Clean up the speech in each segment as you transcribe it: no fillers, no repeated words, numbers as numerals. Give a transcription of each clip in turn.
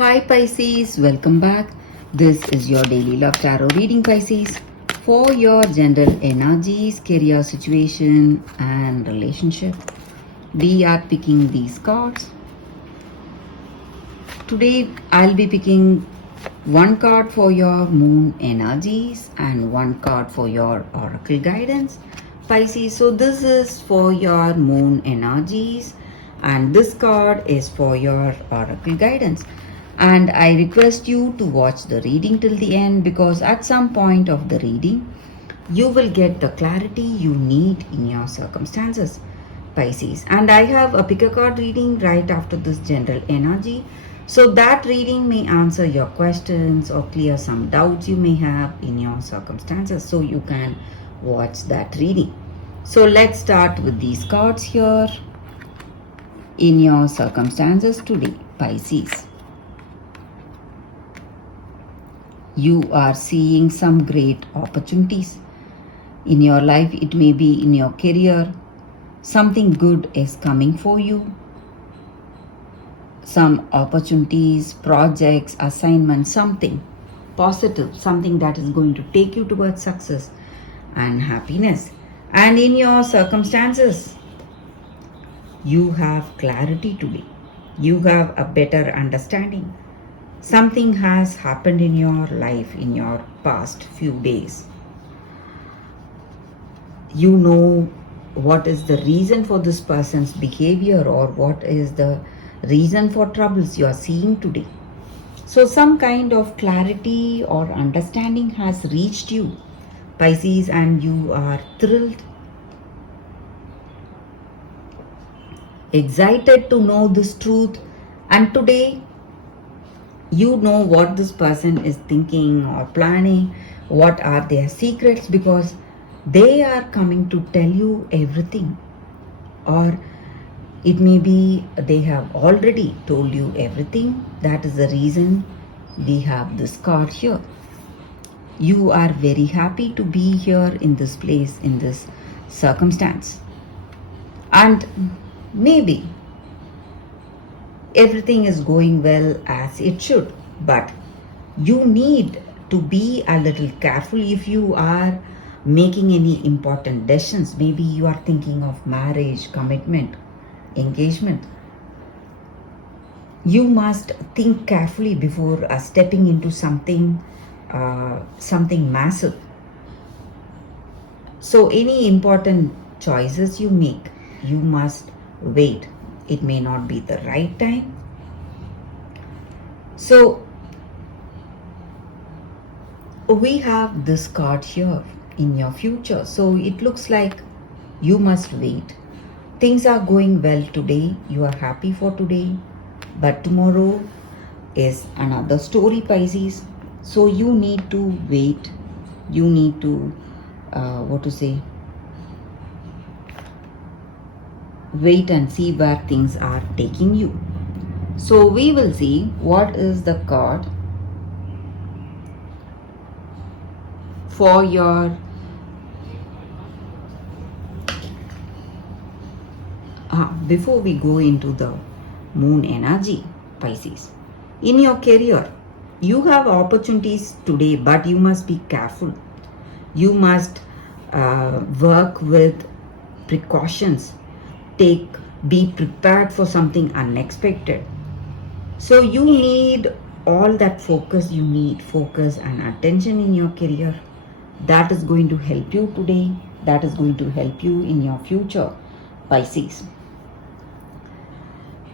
Hi Pisces, welcome back. This is your daily love tarot reading, Pisces, for your general energies, career situation and relationship. We are picking these cards. Today I'll be picking one card for your moon energies and one card for your oracle guidance, Pisces. So this is for your moon energies and this card is for your oracle guidance. And I request you to watch the reading till the end, because at some point of the reading you will get the clarity you need in your circumstances, Pisces. And I have a pick a card reading right after this general energy, so that reading may answer your questions or clear some doubts you may have in your circumstances, so you can watch that reading. So let's start with these cards here. In your circumstances today, Pisces, you are seeing some great opportunities in your life. It may be in your career. Something good is coming for you. Some opportunities, projects, assignments, something positive, something that is going to take you towards success and happiness. And in your circumstances, you have clarity today. You have a better understanding. Something has happened in your life in your past few days. You know what is the reason for this person's behavior, or what is the reason for troubles you are seeing today. So some kind of clarity or understanding has reached you, Pisces, and you are thrilled, excited to know this truth. And today you know what this person is thinking or planning, what are their secrets, because they are coming to tell you everything. Or it may be they have already told you everything. That is the reason we have this card here. You are very happy to be here in this place, in this circumstance. And maybe everything is going well as it should, but you need to be a little careful if you are making any important decisions. Maybe you are thinking of marriage, commitment, engagement. You must think carefully before stepping into something massive. So any important choices you make, you must wait. It may not be the right time. So we have this card here in your future. So it looks like you must wait. Things are going well today. You are happy for today. But tomorrow is another story, Pisces. So you need to wait. You need to, wait and see where things are taking you. So we will see what is the card for your before we go into the moon energy, Pisces. In your career, you have opportunities today, but you must be careful. You must work with precautions. Be prepared for something unexpected. So you need all that focus. You need focus and attention in your career. That is going to help you today. That is going to help you in your future, Pisces.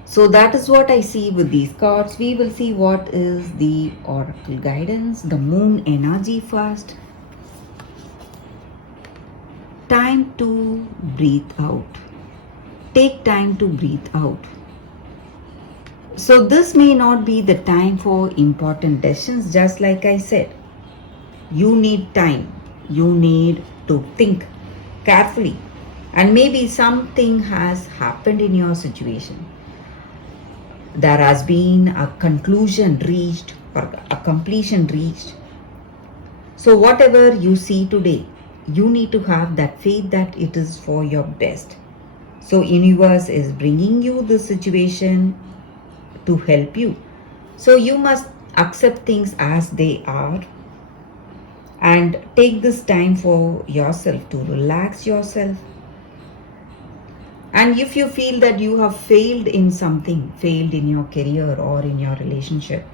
So that is what I see with these cards. We will see what is the oracle guidance, the moon energy first. Time to breathe out. Take time to breathe out. So this may not be the time for important decisions, just like I said. You need time. You need to think carefully. And maybe something has happened in your situation. There has been a conclusion reached or a completion reached. So whatever you see today, you need to have that faith that it is for your best. So universe is bringing you this situation to help you. So you must accept things as they are and take this time for yourself to relax yourself. And if you feel that you have failed in something, failed in your career or in your relationship,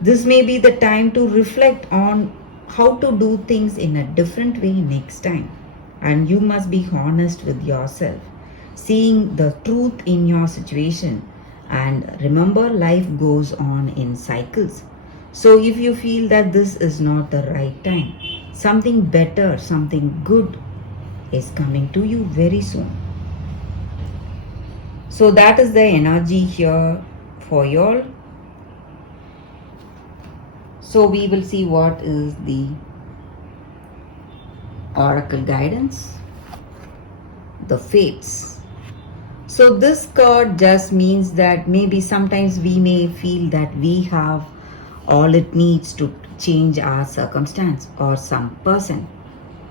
this may be the time to reflect on how to do things in a different way next time. And you must be honest with yourself, seeing the truth in your situation. And remember, life goes on in cycles. So if you feel that this is not the right time, something better, something good is coming to you very soon. So that is the energy here for you all. So we will see what is the oracle guidance. The fates. So this card just means that maybe sometimes we may feel that we have all it needs to change our circumstance or some person.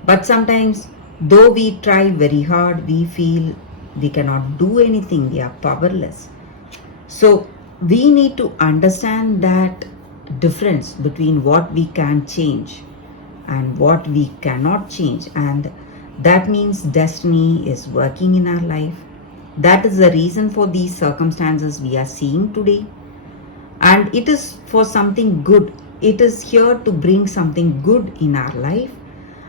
But sometimes, though we try very hard, we feel we cannot do anything, we are powerless. So we need to understand that difference between what we can change and what we cannot change, and that means destiny is working in our life. That is the reason for these circumstances we are seeing today, and it is for something good. It is here to bring something good in our life,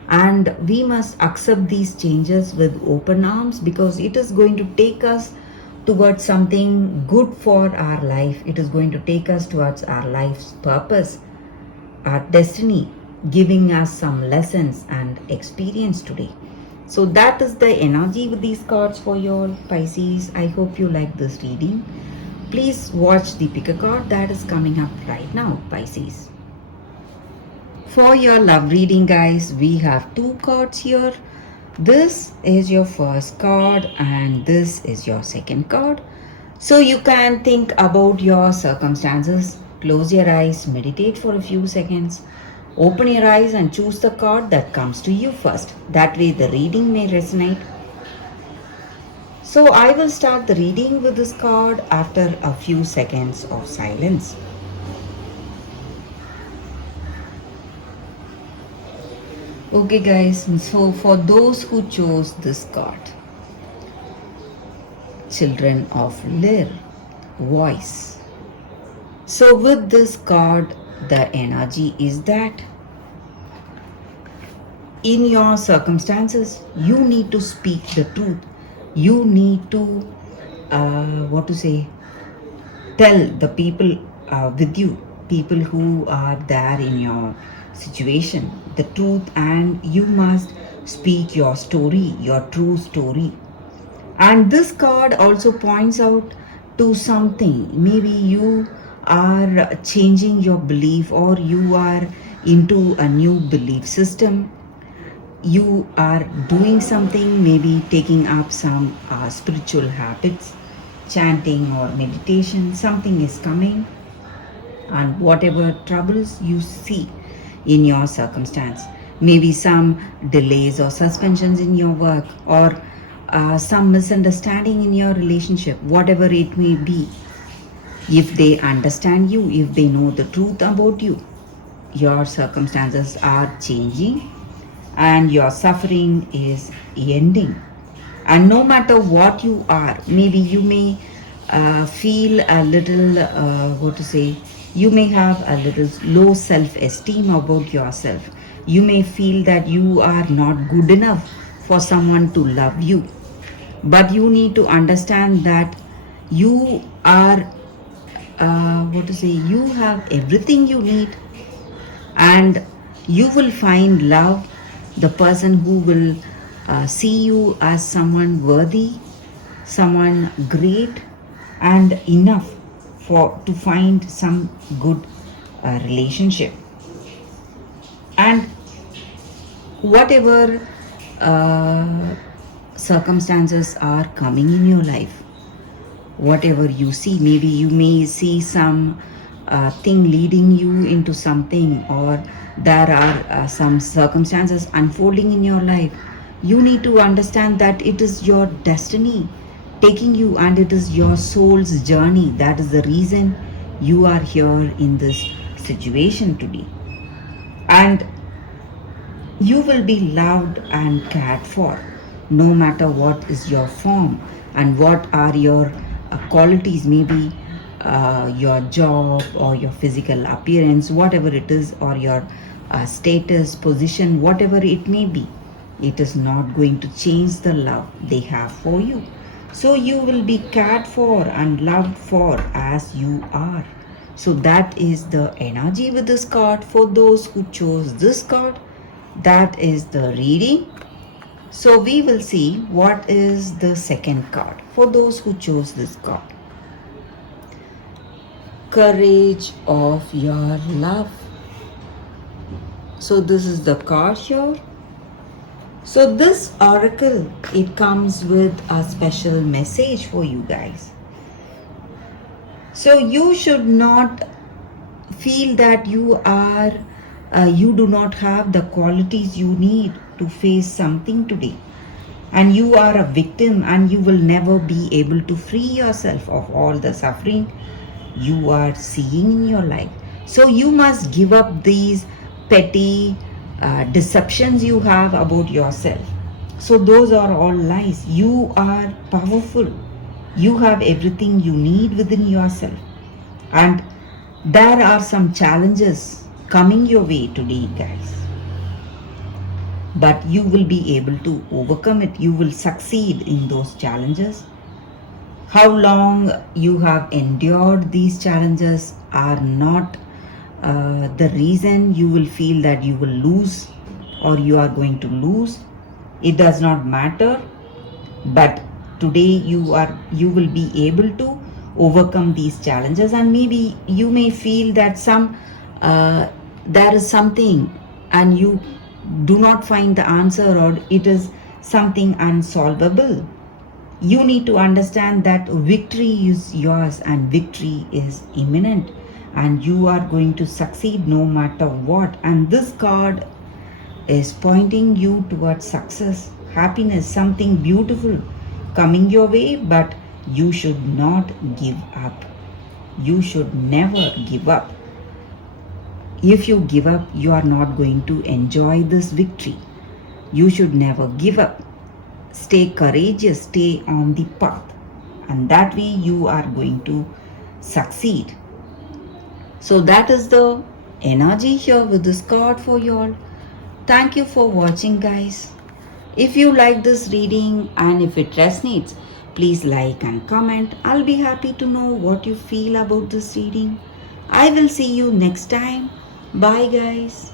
and we must accept these changes with open arms, because it is going to take us towards something good for our life. It is going to take us towards our life's purpose, our destiny, giving us some lessons and experience today. So that is the energy with these cards for your Pisces. I hope you like this reading. Please watch the pick a card that is coming up right now, Pisces. For your love reading, guys, we have two cards here. This is your first card and this is your second card. So you can think about your circumstances, close your eyes, meditate for a few seconds, open your eyes and choose the card that comes to you first. That way the reading may resonate. So I will start the reading with this card after a few seconds of silence. Okay guys, so for those who chose this card, Children of Lyre, voice. So with this card, the energy is that in your circumstances, you need to speak the truth. You need to, tell the people with you, people who are there in your situation, the truth, and you must speak your story, your true story. And this card also points out to something. Maybe you are changing your belief, or you are into a new belief system. You are doing something, maybe taking up some spiritual habits, chanting or meditation. Something is coming, and whatever troubles you see in your circumstance, maybe some delays or suspensions in your work, or some misunderstanding in your relationship, whatever it may be, if they understand you, if they know the truth about you, your circumstances are changing and your suffering is ending. And no matter what you are, maybe you may feel a little, you may have a little low self-esteem about yourself. You may feel that you are not good enough for someone to love you. But you need to understand that you are, you have everything you need, and you will find love, the person who will see you as someone worthy, someone great and enough to find some good relationship. And whatever circumstances are coming in your life, whatever you see, maybe you may see some thing leading you into something, or there are some circumstances unfolding in your life. You need to understand that it is your destiny taking you, and it is your soul's journey. That is the reason you are here in this situation today. And you will be loved and cared for no matter what is your form and what are your qualities, maybe your job or your physical appearance, whatever it is, or your status, position, whatever it may be. It is not going to change the love they have for you. So you will be cared for and loved for as you are. So that is the energy with this card for those who chose this card. That is the reading. So we will see what is the second card for those who chose this card. Courage of your love. So this is the card here. So this oracle, it comes with a special message for you guys. So you should not feel that you do not have the qualities you need to face something today. And you are a victim and you will never be able to free yourself of all the suffering you are seeing in your life. So you must give up these petty deceptions you have about yourself. So those are all lies. You are powerful. You have everything you need within yourself. And there are some challenges coming your way today, guys. But you will be able to overcome it. You will succeed in those challenges. How long you have endured these challenges are not the reason you will feel that you will lose or you are going to lose. It does not matter. But today you will be able to overcome these challenges, and maybe you may feel that there is something and you do not find the answer, or it is something unsolvable. You need to understand that victory is yours and victory is imminent, and you are going to succeed no matter what. And this card is pointing you towards success, happiness, something beautiful coming your way. But you should not give up. You should never give up. If you give up, you are not going to enjoy this victory. You should never give up. Stay courageous, stay on the path, and that way you are going to succeed. So that is the energy here with this card for you all. Thank you for watching, guys. If you like this reading and if it resonates, please like and comment. I'll be happy to know what you feel about this reading. I will see you next time. Bye, guys.